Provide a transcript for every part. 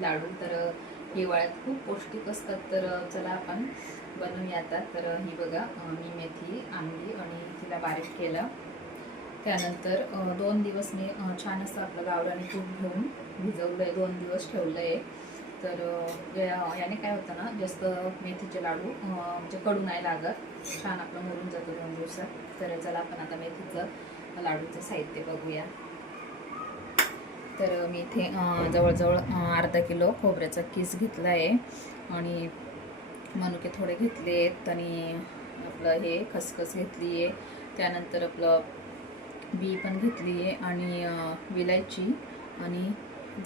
लाडू तर हिवाळ्यात खूप पौष्टिक असतात. तर चला आपण बनवूया आता. तर ही बघा मी मेथी आणली आणि तिला बारीक केलं. त्यानंतर दोन दिवस मी छान असं आपलं गावराने तूप घेऊन भिजवलं आहे दोन दिवस ठेवलं आहे तर याने काय होतं ना जास्त मेथीचे लाडू म्हणजे कडू नाही लागत. छान आपलं मुरून जातो दोन दिवसात. तर चला आपण आता मेथीचं लाडूचं साहित्य बघूया. तर मी इथे जवळजवळ अर्धा किलो खोबऱ्याचा किस घेतला आहे आणि मनुके थोडे घेतले आहेत आणि आपलं हे खसखस घेतली आहे त्यानंतर आपलं बी पण घेतली आहे आणि विलायची आणि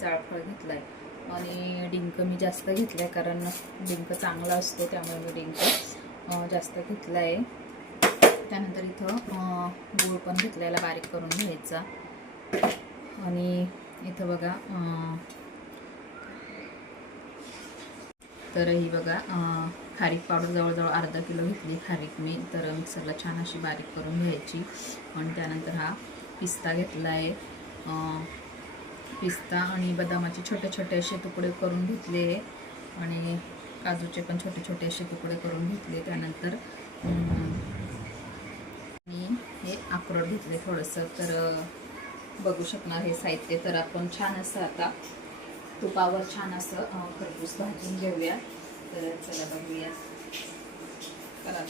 जाळफळ घेतला आहे आणि डिंक मी जास्त घेतला आहे कारण डिंक चांगला असतो त्यामुळे मी डिंक जास्त घेतला आहे त्यानंतर इथं गूळ पण घेतलेला बारीक करून घ्यायचा. आणि इथं बघा तर ही बघा खारीक पावडर जवळजवळ अर्धा किलो घेतली खारीक मी. तर मिक्सरला छान अशी बारीक करून घ्यायची. आणि त्यानंतर हा पिस्ता घेतला आहे. पिस्ता आणि बदामाचे छोटे छोटे असे तुकडे करून घेतले आणि काजूचे पण छोटे छोटे असे तुकडे करून घेतले त्यानंतर मी हे अक्रोड घेतले थोडंसं. तर बघू शकणार हे साहित्य. तर आपण छान असं आता तुपावर छान असं अ, खरपूस भाजून घेऊया. तर चला बघूया. करा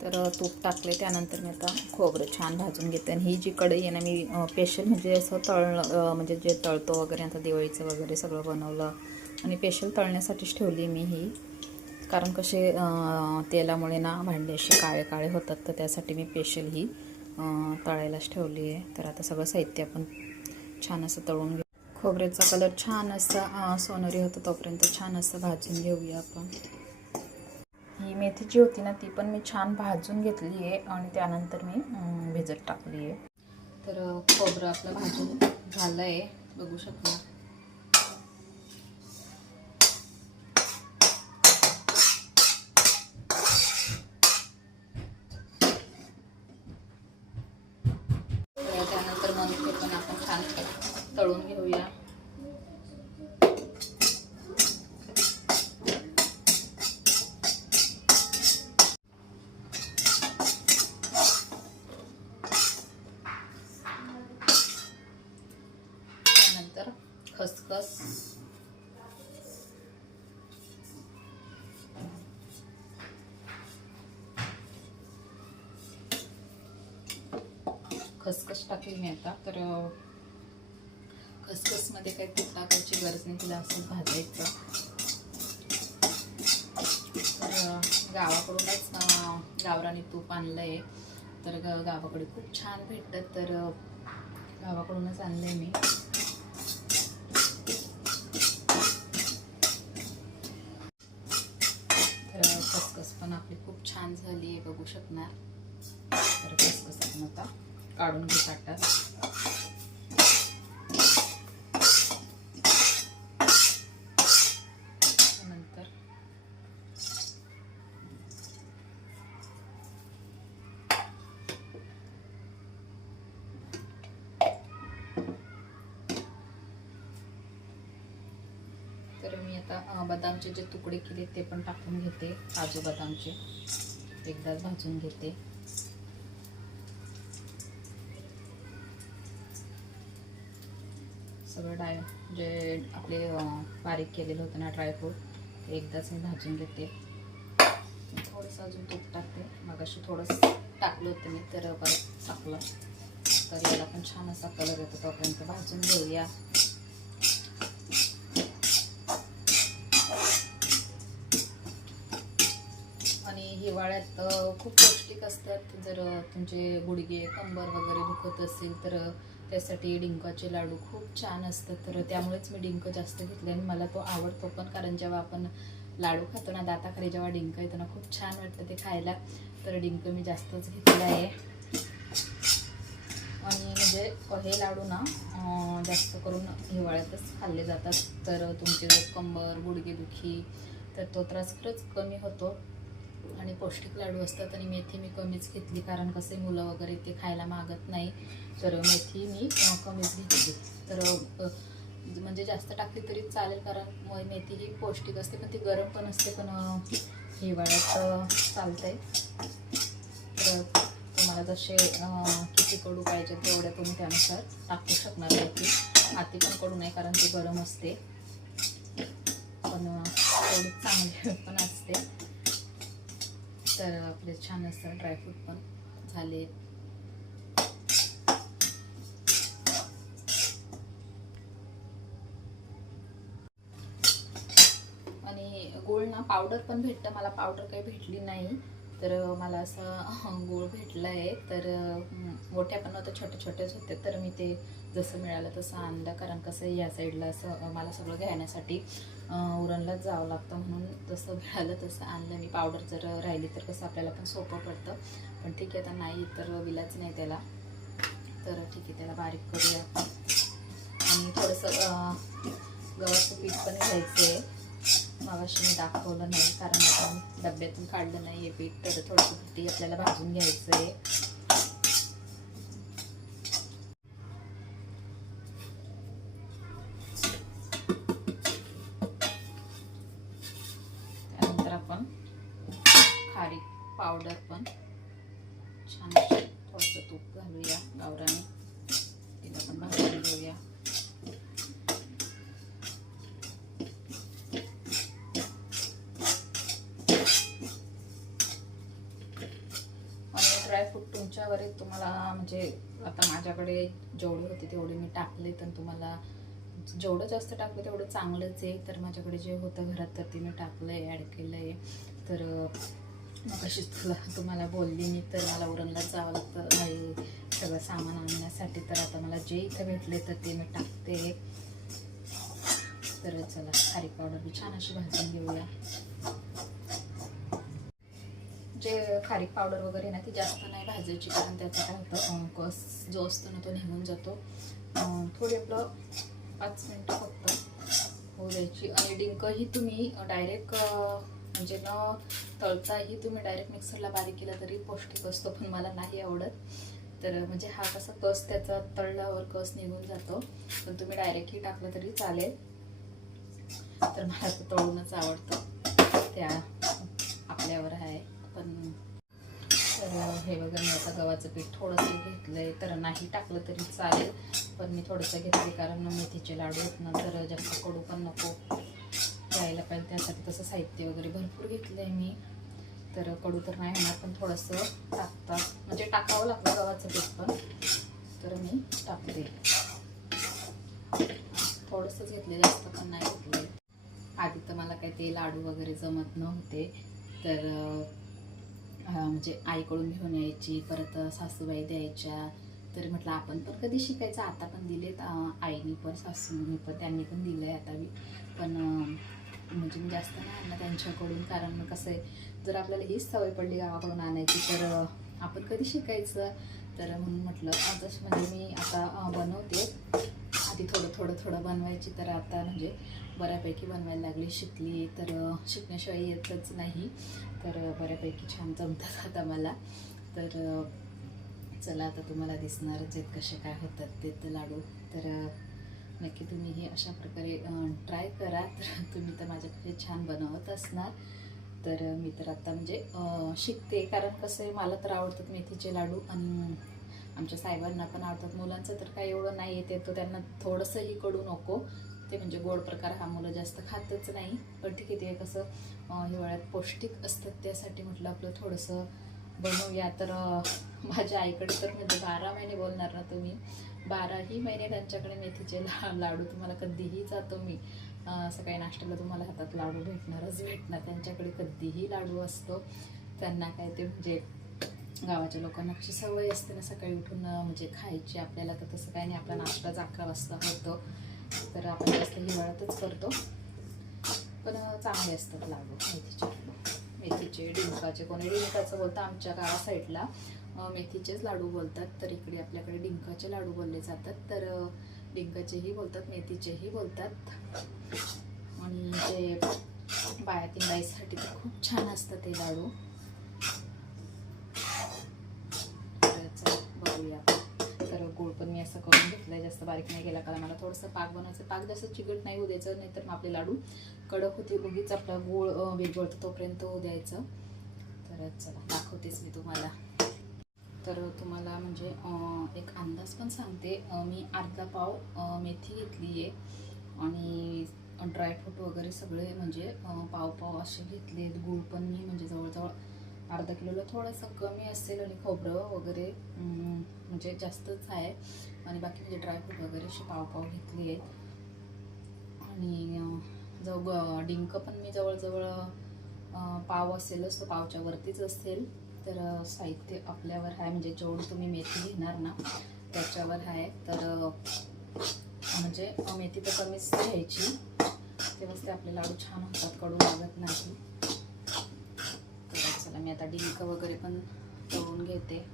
तर तूप टाकले त्यानंतर मी आता खोबरं छान भाजून घेते. आणि ही जी कढई आहे ना मी स्पेशल म्हणजे असं तळलं म्हणजे जे तळतो वगैरे आता दिवाळीचं वगैरे सगळं बनवलं. आणि स्पेशल तळण्यासाठीच ठेवली मी ही. कारण कसे तेलामुळे ना भांडे असे काळे काळे होतात तर त्यासाठी मी स्पेशल ही तळायलाच ठेवली आहे. तर आता सगळं साहित्य आपण छान असं तळून घेऊ. खोबऱ्याचा कलर छान असा सोनरी सोनेरी होतो तोपर्यंत छान असं भाजून घेऊया आपण. ही मेथी जी होती ना ती पण मी छान भाजून घेतली आहे आणि त्यानंतर मी भिजत टाकली आहे. तर खोबरं आपलं भाजून झालं आहे बघू शकता. छान तळून घेऊया. त्यानंतर खसखस. खसखस टाकली मी आता. तर खसखसमध्ये काही तूप टाकायची गरज नाही तिला असं भाजायचं. तर गावाकडूनच गावराने तूप आणलं आहे तर गावाकडे खूप छान भेटतं तर गावाकडूनच आणलं आहे मी. तर खसखस पण आपली खूप छान झाली आहे बघू शकणार. तर खसखस आपण आता काढून घेऊ ताटात त्यानंतर तर मी आता अ, बदामचे जे तुकडे केले ते पण टाकून घेते. काजू बदामचे. एकदाच भाजून घेते. सगळं डाय जे आपले बारीक केलेलं होतं ना ड्रायफ्रूट ते एकदाच मी भाजून घेते. थोडंसं अजून तूप टाकते. मग अशी थोडंसं टाकलं होतं मी तर परत टाकलं तर याला पण छान असा कलर येतो तोपर्यंत भाजून घेऊया. हिवाळ्यात खूप पौष्टिक असतात. जर तुमचे गुडघे कंबर वगैरे दुखत असेल तर त्यासाठी डिंकाचे लाडू खूप छान असतात. तर त्यामुळेच मी डिंक जास्त घेतले आणि मला तो आवडतो पण कारण जेव्हा आपण लाडू खातो ना दाताखाली जेव्हा डिंक येतो ना खूप छान वाटतं ते खायला. तर डिंक मी जास्तच घेतलं आहे. आणि म्हणजे हे लाडू ना जास्त करून हिवाळ्यातच खाल्ले जातात. तर तुमचे जर कंबर गुडघेदुखी तर तो त्रास खरंच कमी होतो. आणि पौष्टिक लाडू असतात आणि मेथी मी कमीच घेतली कारण कसे मुलं वगैरे ते खायला मागत नाही. तर मेथी मी कमीच घेतली. तर म्हणजे जास्त टाकली तरी चालेल कारण मेथी ही पौष्टिक असते पण ती गरम पण असते पण हिवाळ्यात अ, चालतंय. तर तुम्हाला जसे किती कडू पाहिजे तेवढ्या तुम्ही त्यानुसार टाकू शकणार मेथी. हाती पण कडू नाही कारण ती गरम असते. पण थोडी चांगली पण असते. तर आपले छान असतात ड्रायफ्रूट पण. झाले. आणि गोळ ना पावडर पण भेटतं. मला पावडर काही भेटली नाही. तर मला असं गुळ भेटलं आहे तर मोठ्या पण होतं छोटे छोटेच होते. तर मी ते जसं मिळालं तसं आणलं. कारण कसं या साईडला असं मला सगळं घेण्यासाठी उरणलाच जावं लागतं म्हणून जसं मिळालं तसं आणलं. मी पावडर जर राहिली तर कसं आपल्याला पण सोपं पडतं. पण ठीक आहे आता नाही तर विलाच नाही त्याला. तर ठीक आहे त्याला बारीक करूया. आणि थोडंसं गव्हाचं पीठ पण घ्यायचं आहे मावाशी मी दाखवलं नाही कारण आपण डब्यातून काढलं नाही आहे पीठ तर थोडंसं पिठी आपल्याला भाजून घ्यायचं आहे त्यानंतर आपण खारीक पावडर पण छान अशी थोडंसं तूप घालूया गावराने तिला पण भाजून घेऊया आणि ड्रायफ्रूट तुमच्यावर आहे तुम्हाला म्हणजे आता माझ्याकडे जेवढे होते तेवढे मी टाकले तर तुम्हाला जेवढं जास्त टाकलं तेवढं चांगलंच आहे. तर माझ्याकडे जे होतं घरात तर ते मी टाकलं आहे ॲड केलं आहे तर मग अशीच तुला तुम्हाला बोलली मी तर मला उरणला जावं लागतं. नाही सगळं सामान आणण्यासाठी तर आता मला जे इथं भेटले तर ते मी टाकते. तर चला खारी पावडर मी छान अशी भाजून घेऊया. जे खारीक पावडर वगैरे ना ती जास्त नाही भाजायची कारण त्याचं काय होतं कस जो असतो ना तो निघून जातो. थोडे थोडी आपलं पाच मिनटं फक्त होऊ द्यायची आणि डिंकही तुम्ही डायरेक्ट म्हणजे न तळताही तुम्ही डायरेक्ट मिक्सरला बारीक केला तरी पौष्टिक असतो पण मला नाही आवडत. तर म्हणजे हा कसा कस त्याचा तळल्यावर कस निघून जातो पण तुम्ही डायरेक्टही टाकलं तरी चालेल. तर मला तर तळूनच आवडतं. त्या आपल्यावर आहे. पण तर हे बघा मी आता गव्हाचं पीठ थोडंसं घेतलंय. तर नाही टाकलं तरी चालेल पण मी थोडंसं घेतले कारण मेथीचे लाडू आहेत ना तर जास्त कडू पण नको द्यायला पाहिजे. त्यासाठी तसं साहित्य वगैरे भरपूर घेतलं आहे मी. तर कडू तर नाही होणार पण थोडंसं टाकतात म्हणजे टाकावं लागतं गव्हाचं पीठ पण. तर मी टाकते. थोडंसंच घेतले जास्त पण नाही घेतले आधी तर मला काही ते लाडू वगैरे जमत नव्हते. तर म्हणजे आईकडून घेऊन यायची परत सासूबाई द्यायच्या. तर म्हटलं आपण पण कधी शिकायचं? आता पण दिलेत. आईने पण सासूने पण त्यांनी पण दिलं आहे आता मी पण म्हणजे मी जास्त नाही आणलं त्यांच्याकडून. कारण कसं आहे जर आपल्याला हीच सवय पडली गावाकडून आणायची तर आपण कधी शिकायचं? तर म्हणून म्हटलं आताच म्हणजे मी आता बनवते. आधी थोडं थोडं थोडं बनवायची. तर आता म्हणजे बऱ्यापैकी बनवायला लागली शिकली. तर शिकण्याशिवाय येतच नाही. तर बऱ्यापैकी छान जमतात आता मला. तर चला आता तुम्हाला दिसणारच आहेत कसे काय होतात ते तर लाडू. तर नक्की तुम्ही हे अशा प्रकारे ट्राय करा. तर तुम्ही तर माझ्याकडे छान बनवत असणार. तर मी तर आता म्हणजे शिकते. कारण कसं आहे मला तर आवडतात मेथीचे लाडू आणि आमच्या साहेबांना पण आवडतात. मुलांचं तर काही एवढं नाही येते तो त्यांना थोडंसंही कडू नको. ते म्हणजे गोड प्रकार हा मुलं जास्त खातच नाही. पण ठीक आहे ते कसं हिवाळ्यात पौष्टिक असतात त्यासाठी म्हटलं आपलं थोडंसं बनवूया. तर माझ्या आईकडे तर म्हणजे बारा महिने बोलणार ना तुम्ही. बाराही महिने त्यांच्याकडे मेथीचे ला लाडू तुम्हाला कधीही जातो मी. सकाळी नाश्त्याला तुम्हाला हातात लाडू भेटणारच भेटणार. त्यांच्याकडे कधीही लाडू असतो. त्यांना काय ते म्हणजे गावाच्या लोकांना कशी सवय असते ना सकाळी उठून म्हणजे खायची आपल्याला. तर तसं काही नाही आपला नाश्ताच अकरा वाजता होतो. तर आपण जास्त हिवाळ्यातच करतो. पण चांगले असतात लागू मेथीचे. लाडू मेथीचे डिंकाचे. कोणी डिंकाचं बोलतं आमच्या गावा साईडला मेथीचेच लाडू बोलतात. तर इकडे आपल्याकडे डिंकाचे लाडू बोलले जातात. तर डिंकाचेही बोलतात मेथीचेही बोलतात. आणि जे बायातील बाईसाठी तर खूप छान असतात ते लाडू. बघूया. आपण तर गुळ पण मी असं करून घेतलंय जास्त बारीक नाही गेला कारण मला थोडंसं पाक बनवायचं पाक जास्त चिकट नाही होऊ द्यायचं नाहीतर मग आपले लाडू कडक होते उगीच आपला गोळ अं, विरघळतो तोपर्यंत होऊ द्यायचं. तर चला दाखवतेच मी तुम्हाला. तर तुम्हाला म्हणजे एक अंदाज पण सांगते. मी अर्धा पाव मेथी घेतली आहे आणि ड्रायफ्रूट वगैरे सगळे म्हणजे पाव पाव असे घेतले आहेत गूळ पण मी म्हणजे जवळजवळ अर्धा किलोला थोडंसं कमी असेल आणि खोबरं वगैरे म्हणजे जास्तच आहे. आणि बाकी म्हणजे ड्रायफ्रूट वगैरे असे पावपाव घेतली आहेत. आणि जवळ डिंक पण मी जवळजवळ पाव असेलच तो पावच्या वरतीच असेल. तर साहित्य आपल्यावर आहे. म्हणजे जेवढं तुम्ही मेथी घेणार ना त्याच्यावर आहे. तर म्हणजे मेथी तर कमीच घ्यायची. तेव्हाच ते आपले लाडू छान होतात कडू लागत नाही. मी आता डिंक वगैरे पण तळून घेते.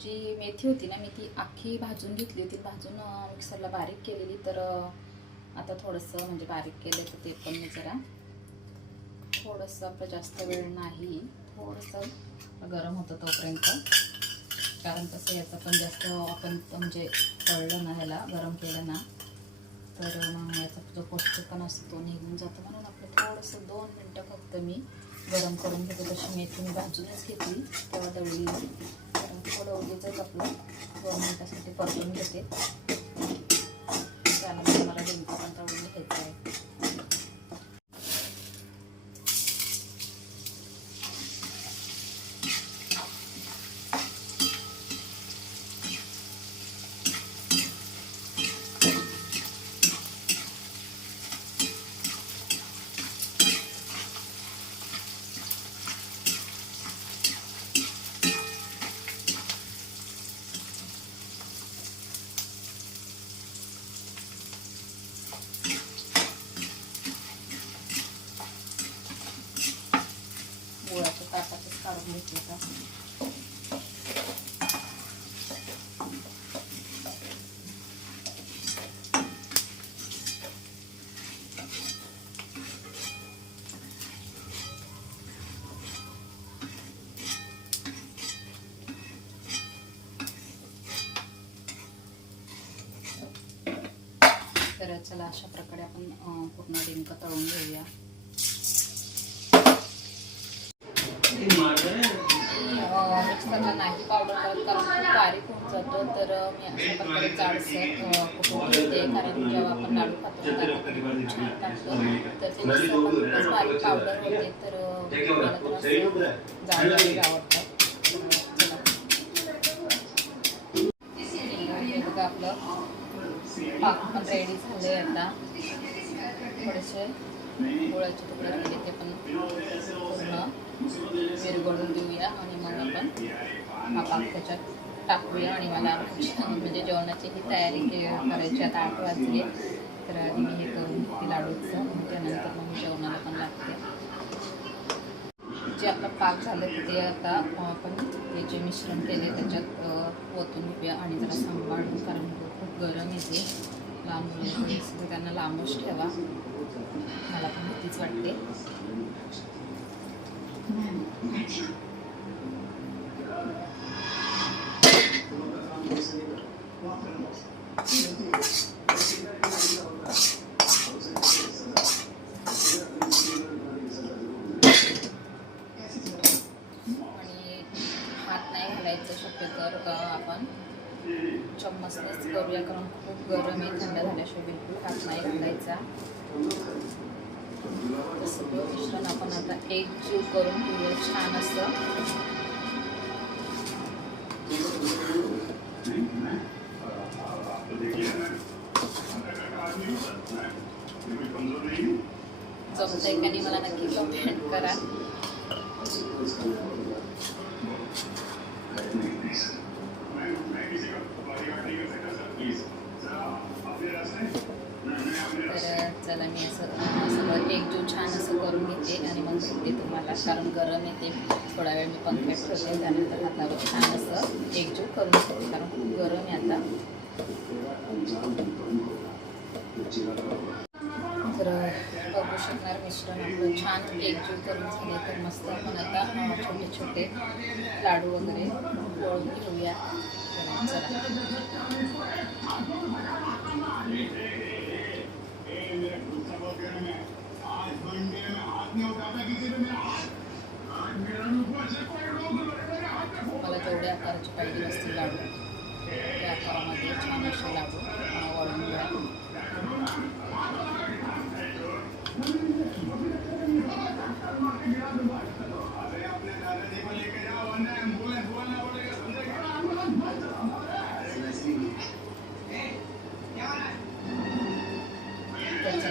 जी मेथी होती ना मी ती अख्खी भाजून घेतली होती. भाजून मिक्सरला बारीक केलेली. तर आता थोडंसं म्हणजे बारीक केलं तर ते पण मी जरा थोडंसं आपलं जास्त वेळ नाही. थोडंसं गरम होतं तोपर्यंत. कारण कसं याचं पण जास्त आपण म्हणजे तळलं ना ह्याला गरम केलं ना तर मग याचा जो पौष्टिकपणा असतो तो निघून जातो म्हणून थोडंसं दोन मिनटं फक्त मी गरम करून घेते. तशी मेथी मी भाजूनच घेतली. तेव्हा दळली कारण थोडं उगीच आपलं दोन मिनटासाठी परतून घेते त्यानंतर मला डिंक पण तळून घ्यायचं आहे गुळाच्या ताटातच घेतलं तर चला अशा प्रकारे आपण पूर्ण डिंक तळून घेऊया मिक्सरला कारण खूप बारीक होऊन जातो तर मी अशा प्रकारे जाडसर कुठून घेते कारण जेव्हा आपण लाडू खातो छान तर ते खूपच बारीक पावडर होते तर मला तर असं जाड आवडतं बघा आपलं पाक पण रेडी झाले आता. थोडेसे गोळ्याचे तुकडे राहिले ते पण पूर्ण. विरघडून देऊया आणि मग आपण हा पाक त्याच्यात टाकूया आणि मला म्हणजे जेवणाची ही तयारी के- करायची आता आठ वाजले तर आधी मी हे करून घेते लाडूचं त्यानंतर मग जेवणाला पण लागते जे आपलं पाक झालं ते आता? आपण हे जे मिश्रण केले त्याच्यात ओतून घेऊया आणि जरा सांभाळून कारण खूप गरम येते लांब त्यांना लांबच ठेवा. मला पण भीतीच वाटते आणि हात नाही घालायचं शक्यतर अ, आपण चम्मचनेच करूया कारण खूप गरम आहे थंड झाल्याशिवाय बिलकुल हात नाही घालायचा. सगळं मिश्रण आपण आता एकजीव करून घेऊया छान असं. जमतंय का नाही? मला नक्की कमेंट करा. तर चला मी असं सगळं एक एकजीव छान असं करून घेते आणि मग भेटते तुम्हाला. कारण गरम येते. थोडा वेळ मी पंख्यात ठेवते. त्यानंतर हातावर छान असं एकजू करून घेते. कारण खूप गरम आहे आता. तर बघू शकणार मिश्रण आपलं छान एकजू करून झाले तर मस्त आपण आता छोटे छोटे लाडू वगैरे वळून घेऊया चला. मला जेवढ्या आकाराचे पाहिजे असतील लाडू त्या आकारामध्ये छान असे लाडू वाढून वळून घ्या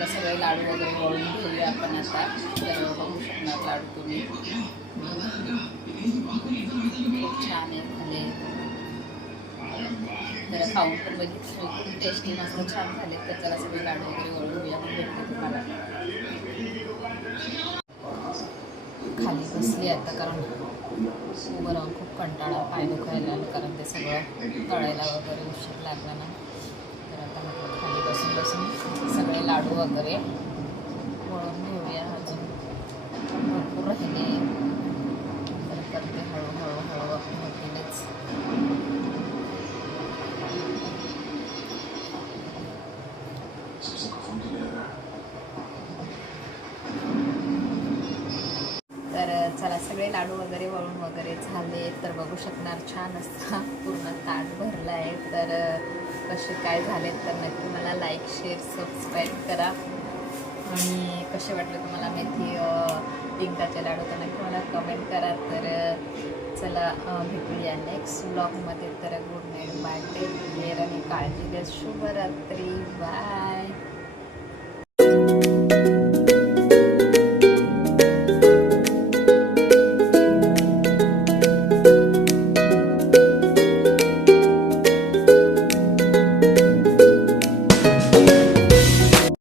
सगळे लाडू वगैरे वळून पण आपण आता तर बघू शकणार लाडू तुम्ही. छान आहे झाले तर खाऊन पण बघितलं. खूप टेस्टी मस्त छान झाले तर त्याला सगळे लाडू वगैरे वळून पण भेटतो तुम्हाला. खाली बसली आता कारण उभं राहून खूप कंटाळा पाय दुखायला कारण ते सगळं तळायला वगैरे उशीर लागला ना. तर आता म्हटलं खाली बसून बसून सगळे लाडू वगैरे वळून घेऊया अजून भरपूर राहिले तर करते हळूहळू हळू आपण होतीलच तर चला सगळे लाडू वगैरे वळून वगैरे झाले. तर बघू शकणार छान असता पूर्ण ताट भरला आहे तर कसे काय झाले तर नक्की मला लाईक शेअर सबस्क्राईब करा. आणि कसे वाटले तुम्हाला मेथी पिंकाचे डिंकाचे लाडू तर नक्की मला कमेंट करा तर चला भेटूया नेक्स्ट ब्लॉगमध्ये तर good night bye take care आणि काळजी घ्या. शुभरात्री बाय